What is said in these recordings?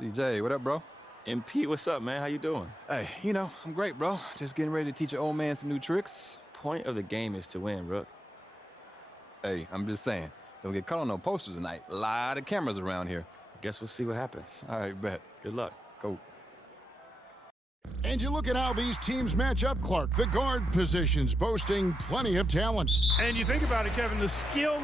CJ, what up, bro? MP, what's up, man? How you doing? Hey, I'm great, bro. Just getting ready to teach an old man some new tricks. Point of the game is to win, Rook. Hey, I'm just saying, don't get caught on no posters tonight. A lot of cameras around here. Guess we'll see what happens. All right, bet. Good luck. Go. And you look at how these teams match up, Clark. The guard positions boasting plenty of talent. And you think about it, Kevin, the skill.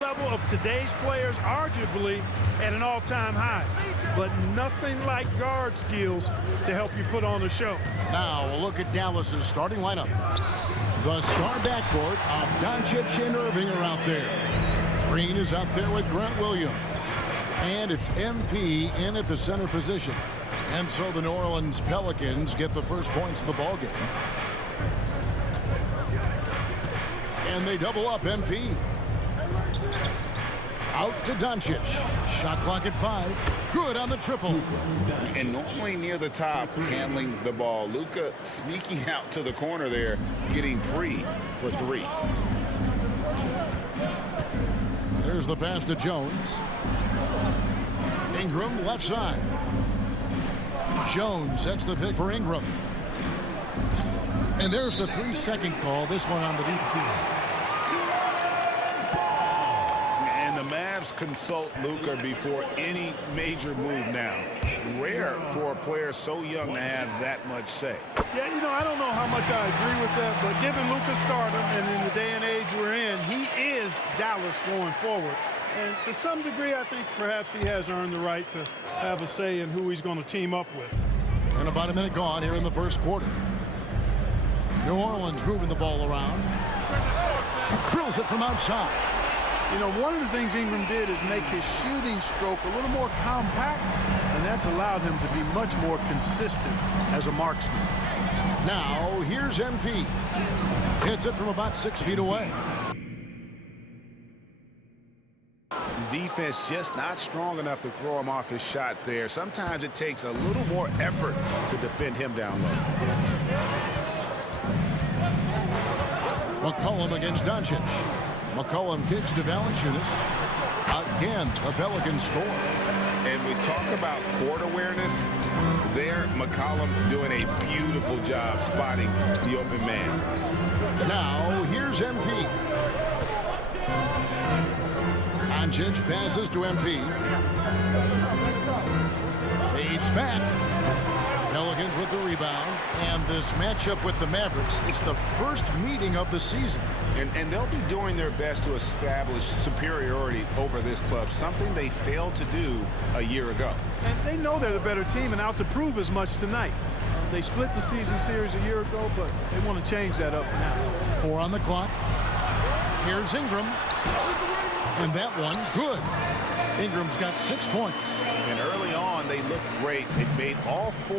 Level of today's players, arguably at an all-time high, but nothing like guard skills to help you put on a show. Now we'll look at Dallas's starting lineup. The star backcourt of Doncic and Irving are out there. Green is out there with Grant Williams. And it's MP in at the center position. And so the New Orleans Pelicans get the first points of the ballgame. And they double up MP. Out to Doncic. Shot clock at 5. Good on the triple. And normally near the top, handling the ball. Luka sneaking out to the corner there, getting free for 3. There's the pass to Jones. Ingram left side. Jones sets the pick for Ingram. And there's the 3-second call. This one on the defense. The Mavs consult Luka before any major move now. Rare for a player so young to have that much say. Yeah, I don't know how much I agree with that, but given Luka's stardom and in the day and age we're in, he is Dallas going forward. And to some degree, I think perhaps he has earned the right to have a say in who he's going to team up with. And about a minute gone here in the first quarter. New Orleans moving the ball around. Drills it from outside. One of the things Ingram did is make his shooting stroke a little more compact, and that's allowed him to be much more consistent as a marksman. Now, here's MP. Hits it from about 6 feet away. Defense just not strong enough to throw him off his shot there. Sometimes it takes a little more effort to defend him down low. McCollum against Doncic. McCollum kicks to Valanciunas. Again, the Pelicans score. And we talk about court awareness. There, McCollum doing a beautiful job spotting the open man. Now, here's MP. Doncic passes to MP. Fades back. Pelicans with the rebound. And this matchup with the Mavericks, it's the first meeting of the season. And they'll be doing their best to establish superiority over this club, something they failed to do a year ago. And they know they're the better team and out to prove as much tonight. They split the season series a year ago, but they want to change that up now. 4 on the clock. Here's Ingram. And that one, good. Ingram's got 6 points. And early on, they looked great. They made all 4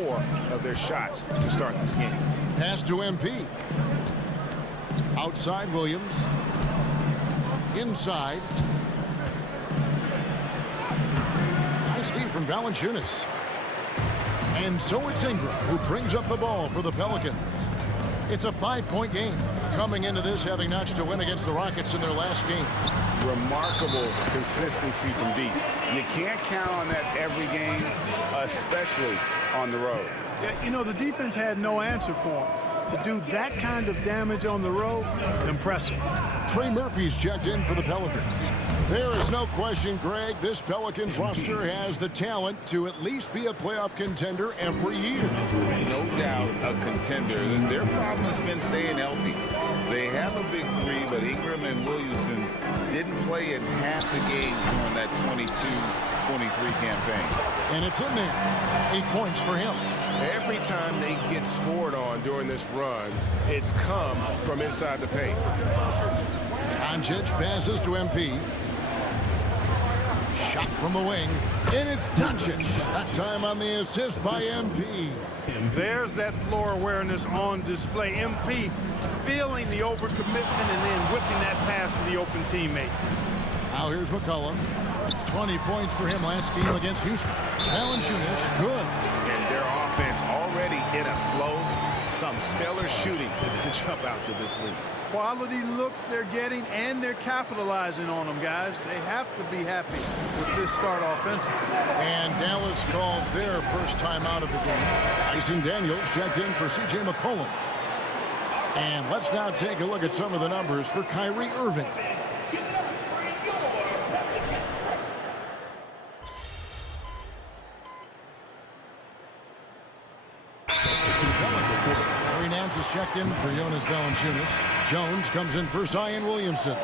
of their shots to start this game. Pass to MP. Outside Williams. Inside. Nice D from Valanciunas. And so it's Ingram who brings up the ball for the Pelicans. It's a 5-point game. Coming into this having notched a win against the Rockets in their last game. Remarkable consistency from deep. You can't count on that every game, especially on the road. Yeah, the defense had no answer for him. to do that kind of damage on the road, impressive. Trey Murphy's checked in for the Pelicans. There is no question, Greg, this Pelicans roster has the talent to at least be a playoff contender every year. No doubt a contender. Their problem has been staying healthy. They have a big three, but Ingram and Williamson didn't play in half the games during that 22-23 campaign. And it's in there. 8 points for him. Every time they get scored on during this run, it's come from inside the paint. Doncic passes to MP. Shot from the wing, and it's Doncic. That time on the assist by MP. There's that floor awareness on display. MP feeling the overcommitment and then whipping that pass to the open teammate. Now here's McCollum. 20 points for him last game against Houston. Valanciunas, good. And their offense already in a flow. Some stellar shooting to jump out to this league. Quality looks they're getting, and they're capitalizing on them, guys. They have to be happy with this start offensively. And Dallas calls their first time out of the game. Tyson Daniels checked in for C.J. McCollum. And let's now take a look at some of the numbers for Kyrie Irving. Is checked in for Jonas Valanciunas. Jones comes in for Zion Williamson.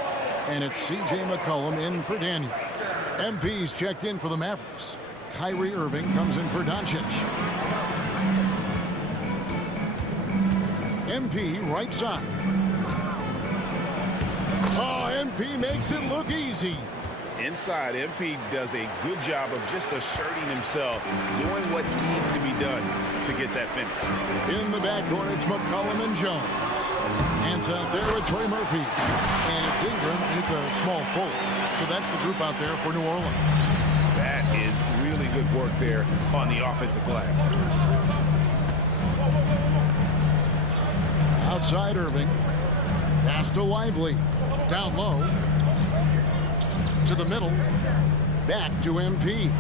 And it's C.J. McCollum in for Daniels. MP's checked in for the Mavericks. Kyrie Irving comes in for Doncic. MP right side. Oh, MP makes it look easy. Inside, MP does a good job of just asserting himself, doing what needs to be done to get that finish. In the backcourt, it's McCollum and Jones. Hands out there with Trey Murphy. And it's Ingram at the small forward. So that's the group out there for New Orleans. That is really good work there on the offensive glass. Outside Irving. Pass to Lively. Down low. To the middle. Back to MP.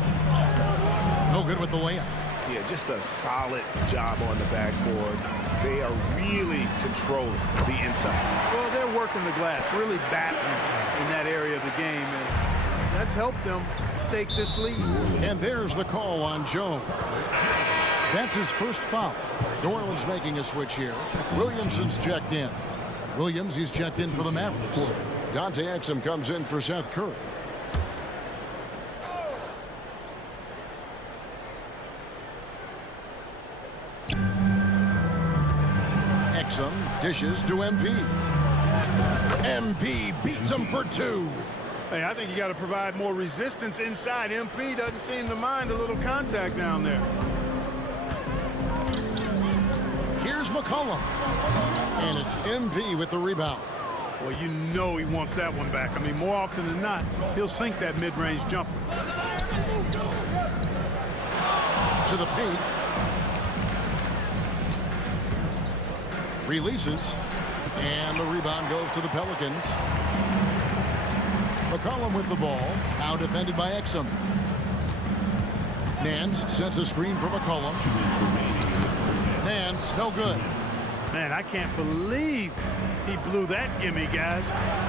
No good with the layup. Yeah, just a solid job on the backboard. They are really controlling the inside. Well, they're working the glass, really battling in that area of the game, and that's helped them stake this lead. And there's the call on Jones. That's his first foul. New Orleans making a switch here. Williamson's checked in. Williams, he's checked in for the Mavericks. Dante Exum comes in for Seth Curry. Exum dishes to MP. MP beats him for 2. Hey, I think you got to provide more resistance inside. MP doesn't seem to mind a little contact down there. Here's McCollum. And it's MP with the rebound. Well, you know he wants that one back. I mean, more often than not, he'll sink that mid-range jumper. To the paint. Releases. And the rebound goes to the Pelicans. McCollum with the ball. Now defended by Exum. Nance sets a screen for McCollum. Nance, no good. Man, I can't believe he blew that gimme, guys.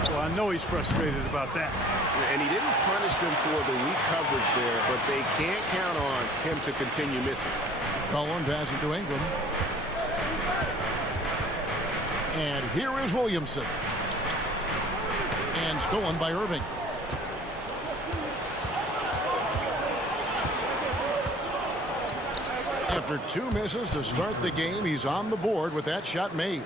Well, I know he's frustrated about that. And he didn't punish them for the weak coverage there, but they can't count on him to continue missing. McCollum passes to Ingram. And here is Williamson. And stolen by Irving. After 2 misses to start the game, he's on the board with that shot made.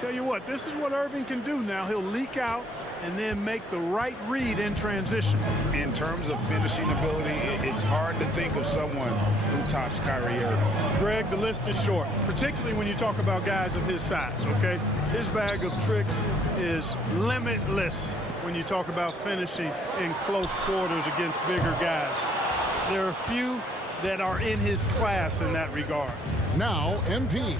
Tell you what, this is what Irving can do now. He'll leak out and then make the right read in transition. In terms of finishing ability, it's hard to think of someone who tops Kyrie Irving. Greg, the list is short, particularly when you talk about guys of his size, okay? His bag of tricks is limitless when you talk about finishing in close quarters against bigger guys. There are a few that are in his class in that regard. Now, MP.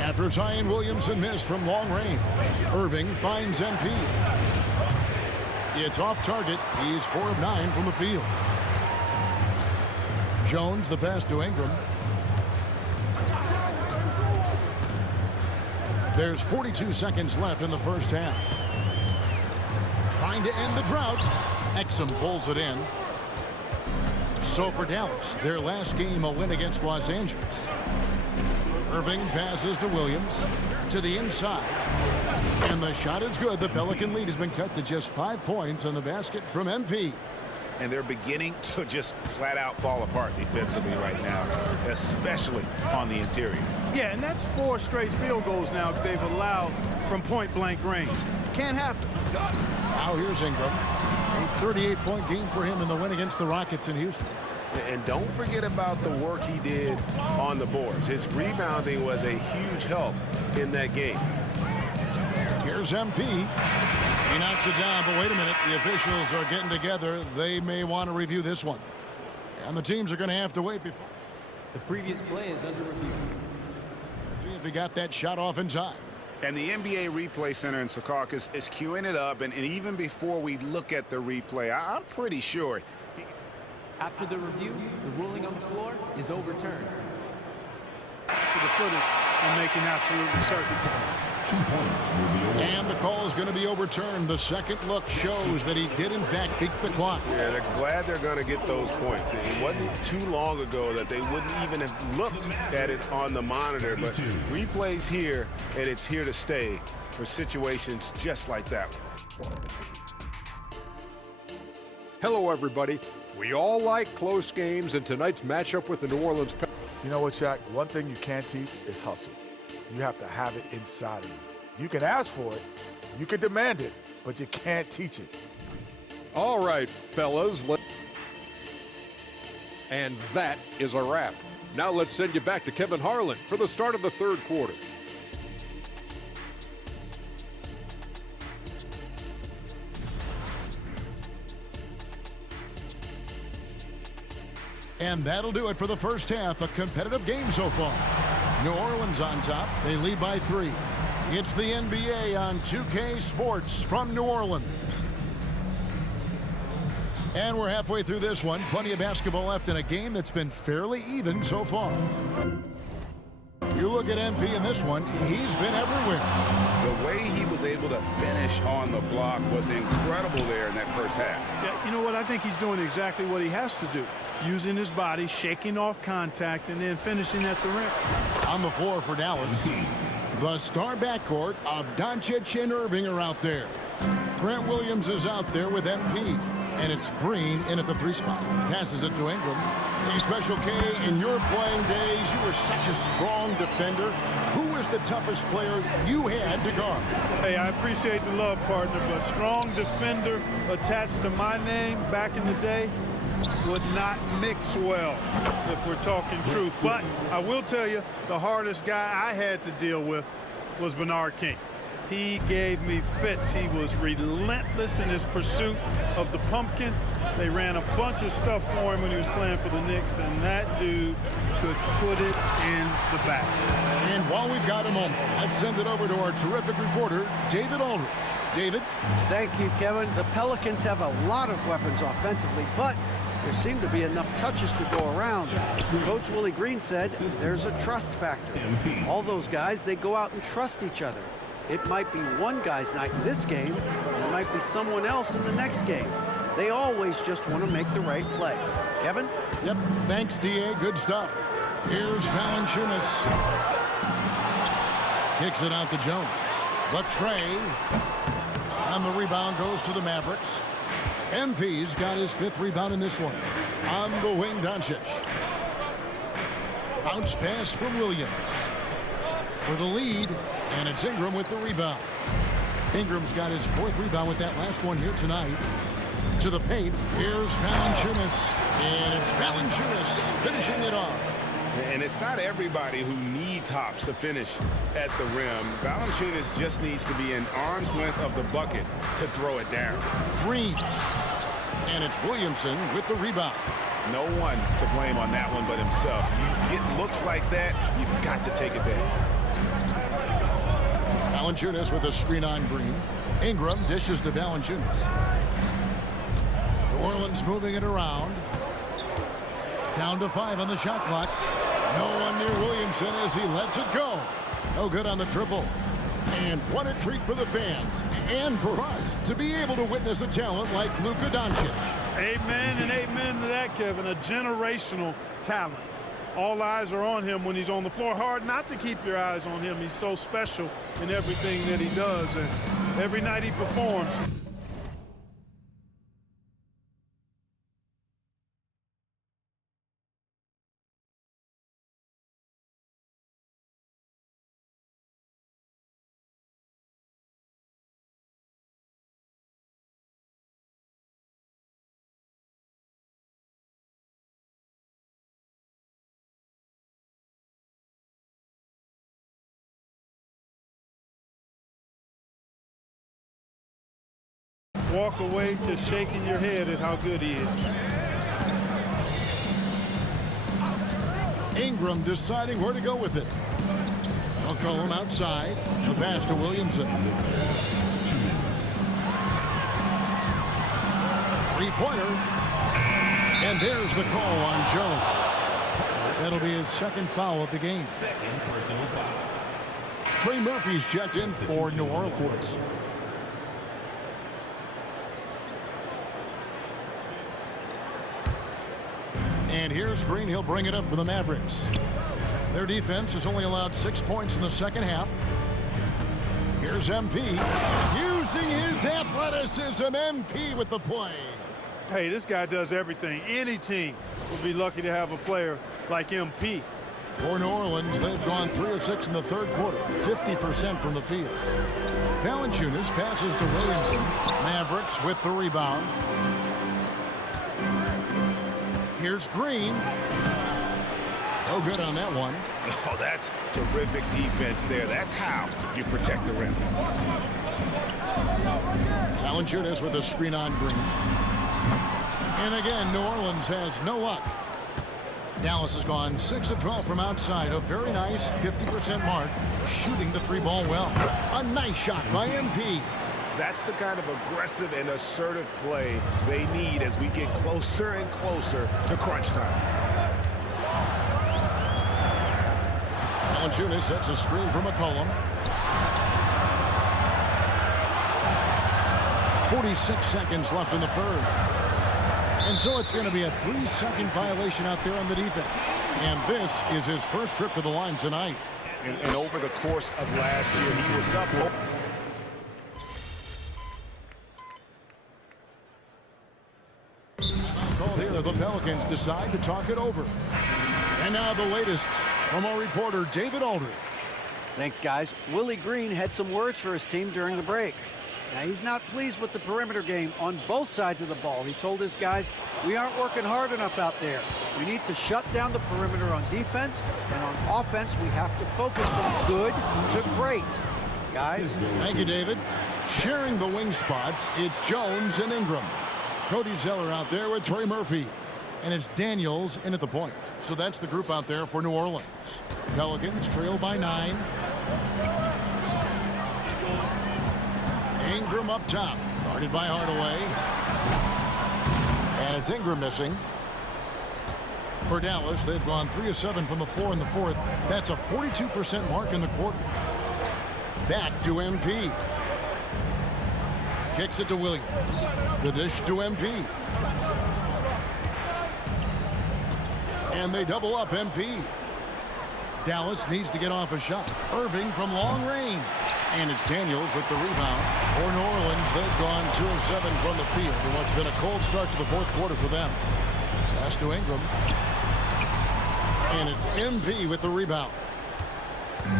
After Zion Williamson missed from long range, Irving finds MP. It's off target. He's 4 of 9 from the field. Jones, the pass to Ingram. There's 42 seconds left in the first half. Trying to end the drought. Exum pulls it in. So for Dallas, their last game, a win against Los Angeles. Irving passes to Williams to the inside. And the shot is good. The Pelican lead has been cut to just 5 points on the basket from MP. And they're beginning to just flat out fall apart defensively right now, especially on the interior. Yeah, and that's 4 straight field goals now they've allowed from point-blank range. Can't happen. Now here's Ingram. A 38-point game for him in the win against the Rockets in Houston. And don't forget about the work he did on the boards. His rebounding was a huge help in that game. Here's MP. He knocks it down, but wait a minute. The officials are getting together. They may want to review this one. And the teams are going to have to wait before. The previous play is under review. See if he got that shot off in time. And the NBA Replay Center in Secaucus is queuing it up. And even before we look at the replay, I'm pretty sure. After the review, the ruling on the floor is overturned. To the footage and making absolutely certain. 2 points will be over. And the call is going to be overturned. The second look shows that he did, in fact, beat the clock. Yeah, they're glad they're going to get those points. It wasn't too long ago that they wouldn't even have looked at it on the monitor, but replay's here, and it's here to stay for situations just like that one. Hello, everybody. We all like close games, and tonight's matchup with the New Orleans Pelicans. You know what, Shaq? One thing you can't teach is hustle. You have to have it inside of you. You can ask for it, you can demand it, but you can't teach it. All right, fellas. And that is a wrap. Now let's send you back to Kevin Harlan for the start of the third quarter. And that'll do it for the first half. A competitive game so far. New Orleans on top. They lead by 3. It's the NBA on 2K Sports from New Orleans. And we're halfway through this one. Plenty of basketball left in a game that's been fairly even so far. You look at MP in this one, he's been everywhere. The way he was able to finish on the block was incredible there in that first half. Yeah, you know what? I think he's doing exactly what he has to do. Using his body, shaking off contact, and then finishing at the rim. On the floor for Dallas, the star backcourt of Doncic and Irving are out there. Grant Williams is out there with MP. And it's Green in at the 3 spot. Passes it to Ingram. Hey, Special K, in your playing days, you were such a strong defender. Who was the toughest player you had to guard? Hey, I appreciate the love, partner, but strong defender attached to my name back in the day would not mix well, if we're talking truth. But I will tell you, the hardest guy I had to deal with was Bernard King. He gave me fits. He was relentless in his pursuit of the pumpkin. They ran a bunch of stuff for him when he was playing for the Knicks, and that dude could put it in the basket. And while we've got a moment, let's send it over to our terrific reporter, David Aldridge. David? Thank you, Kevin. The Pelicans have a lot of weapons offensively, but there seem to be enough touches to go around. Coach Willie Green said there's a trust factor. All those guys, they go out and trust each other. It might be one guy's night in this game, and it might be someone else in the next game. They always just want to make the right play. Kevin? Yep, thanks, D.A. Good stuff. Here's Valanciunas. Kicks it out to Jones. The tray. And the rebound goes to the Mavericks. MP's got his 5th rebound in this one. On the wing, Doncic. Bounce pass from Williams. For the lead, and it's Ingram with the rebound. Ingram's got his 4th rebound with that last one here tonight. To the paint, here's Valanciunas. And it's Valanciunas finishing it off. And it's not everybody who needs hops to finish at the rim. Valanciunas just needs to be an arm's length of the bucket to throw it down. Green. And it's Williamson with the rebound. No one to blame on that one but himself. You get looks like that, you've got to take it back. Valanciunas with a screen on Green. Ingram dishes to Valanciunas. New Orleans moving it around. Down to 5 on the shot clock. No one near Williamson as he lets it go. No good on the triple. And what a treat for the fans and for us to be able to witness a talent like Luka Doncic. Amen and amen to that, Kevin. A generational talent. All eyes are on him when he's on the floor. Hard not to keep your eyes on him. He's so special in everything that he does, and every night he performs. Walk away to shaking your head at how good he is. Ingram deciding where to go with it. McCollum outside. The pass to Williamson. Three-pointer. And there's the call on Jones. That'll be his second foul of the game. Trey Murphy's checked in for New Orleans. And here's Green. He'll bring it up for the Mavericks. Their defense has only allowed 6 points in the second half. Here's MP. Using his athleticism, MP with the play. Hey, this guy does everything. Any team would be lucky to have a player like MP. For New Orleans, they've gone 3 of 6 in the third quarter, 50% from the field. Valanciunas passes to Williamson. Mavericks with the rebound. Here's Green. No good on that one. Oh, that's terrific defense there. That's how you protect the rim. Valanciunas with a screen on Green. And again, New Orleans has no luck. Dallas has gone 6 of 12 from outside. A very nice 50% mark. Shooting the three ball well. A nice shot by MP. That's the kind of aggressive and assertive play they need as we get closer and closer to crunch time. Valanciunas sets a screen for McCollum. 46 seconds left in the third. And so it's going to be a 3-second violation out there on the defense. And this is his first trip to the line tonight. And over the course of last year, he was up. Here, the Pelicans decide to talk it over. And now the latest from our reporter, David Aldridge. Thanks, guys. Willie Green had some words for his team during the break. Now, he's not pleased with the perimeter game on both sides of the ball. He told his guys, we aren't working hard enough out there. We need to shut down the perimeter on defense, and on offense, we have to focus from good to great. Guys. Thank you, David. Sharing the wing spots, it's Jones and Ingram. Cody Zeller out there with Trey Murphy. And it's Daniels in at the point. So that's the group out there for New Orleans. Pelicans trail by 9. Ingram up top. Guarded by Hardaway. And it's Ingram missing. For Dallas, they've gone 3 of 7 from the floor in the fourth. That's a 42% mark in the quarter. Back to MP. Kicks it to Williams. The dish to MP. And they double up MP. Dallas needs to get off a shot. Irving from long range. And it's Daniels with the rebound. For New Orleans, they've gone 2 of 7 from the field in what's been a cold start to the fourth quarter for them. Pass to Ingram. And it's MP with the rebound.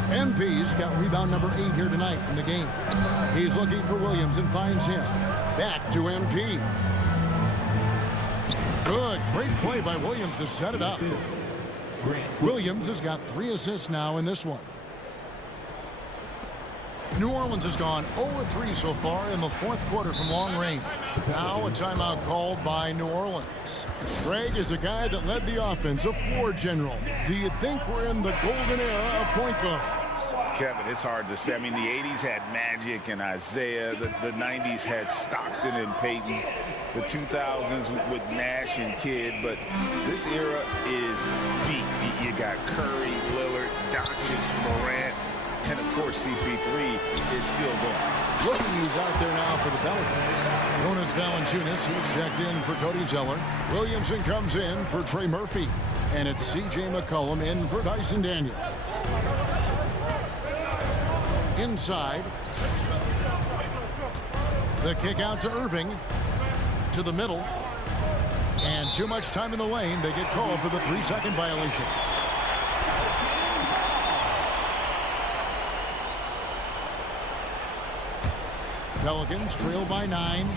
MP's got rebound number 8 here tonight in the game. He's looking for Williams and finds him. Back to MP. Good. Great play by Williams to set it up. Williams has got 3 assists now in this one. New Orleans has gone 0-3 so far in the fourth quarter from long range. Now a timeout called by New Orleans. Greg is a guy that led the offense, a floor general. Do you think we're in the golden era of point guards? Kevin, it's hard to say. I mean, the 80s had Magic and Isaiah. The 90s had Stockton and Peyton. The 2000s with Nash and Kidd. But this era is deep. You got Curry, Lillard, Doncic, Morant. And, of course, CP3 is still going. Rookies out there now for the Pelicans. Jonas Valanciunas, he's checked in for Cody Zeller. Williamson comes in for Trey Murphy. And it's C.J. McCollum in for Dyson Daniel. Inside. The kick out to Irving. To the middle. And too much time in the lane. They get called for the 3-second violation. Pelicans trail by 9.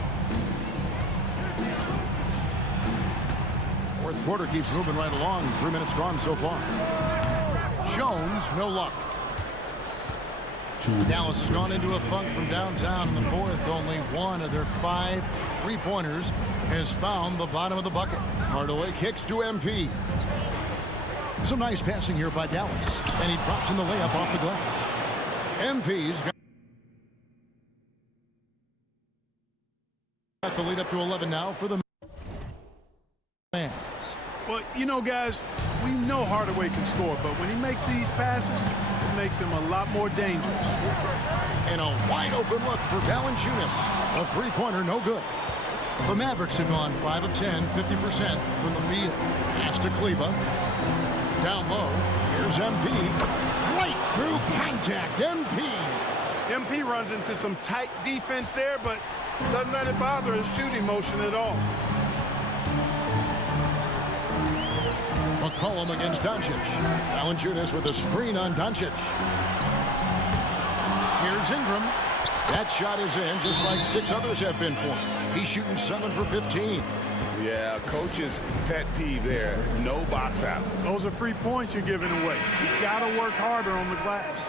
Fourth quarter keeps moving right along. 3 minutes gone so far. Jones, no luck. Dallas has gone into a funk from downtown in the fourth. Only one of their 5 3-pointers has found the bottom of the bucket. Hardaway kicks to MP. Some nice passing here by Dallas. And he drops in the layup off the glass. MP's got the lead up to 11 now for the Mavs. Well, you know, guys, we know Hardaway can score, but when he makes these passes, it makes him a lot more dangerous. And a wide open look for Valanciunas. A 3-pointer, no good. The Mavericks have gone 5 of 10, 50% from the field. Pass to Kleba. Down low. Here's MP. Right through contact. MP runs into some tight defense there, but doesn't let it bother his shooting motion at all. McCollum against Doncic. Valanciunas with a screen on Doncic. Here's Ingram. That shot is in, just like 6 others have been for him. He's shooting 7 for 15. Yeah, coach's pet peeve there. No box out. Those are free points you're giving away. You got to work harder on the glass.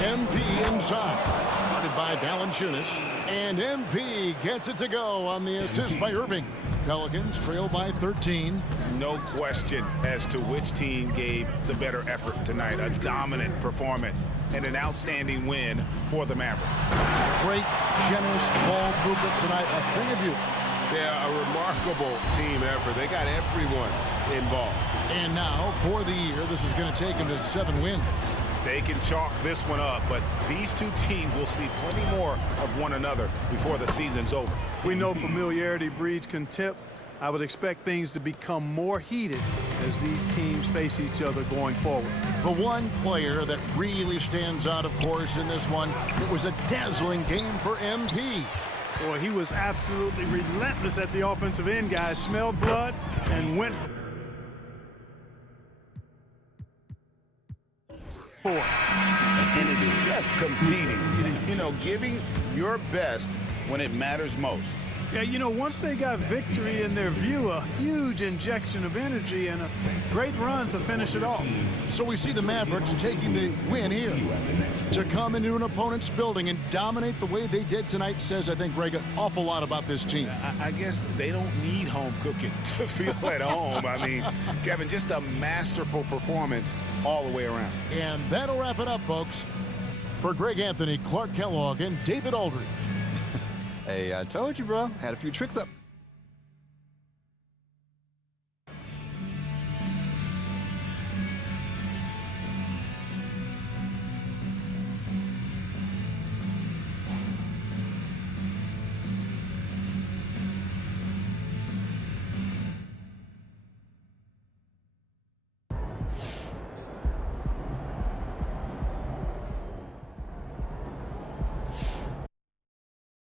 MP inside. Guarded by Valanciunas. And MP gets it to go on the assist by Irving. Pelicans trail by 13. No question as to which team gave the better effort tonight. A dominant performance and an outstanding win for the Mavericks. Great, generous ball movement tonight. A thing of beauty. Yeah, a remarkable team effort. They got everyone involved. And now, for the year, this is going to take them to 7 wins. They can chalk this one up, but these two teams will see plenty more of one another before the season's over. We know familiarity breeds contempt. I would expect things to become more heated as these teams face each other going forward. The one player that really stands out, of course, in this one, it was a dazzling game for MP. Boy, he was absolutely relentless at the offensive end, guys. Smelled blood and went for it. And it's just competing, you know, giving your best when it matters most. Yeah, you know, once they got victory in their view, a huge injection of energy and a great run to finish it off. So we see the Mavericks taking the win here. To come into an opponent's building and dominate the way they did tonight says, I think, Greg, an awful lot about this team. I guess they don't need home cooking to feel at home. I mean, Kevin, just a masterful performance all the way around. And that'll wrap it up, folks. For Greg Anthony, Clark Kellogg, and David Aldridge. Hey, I told you, bro. Had a few tricks up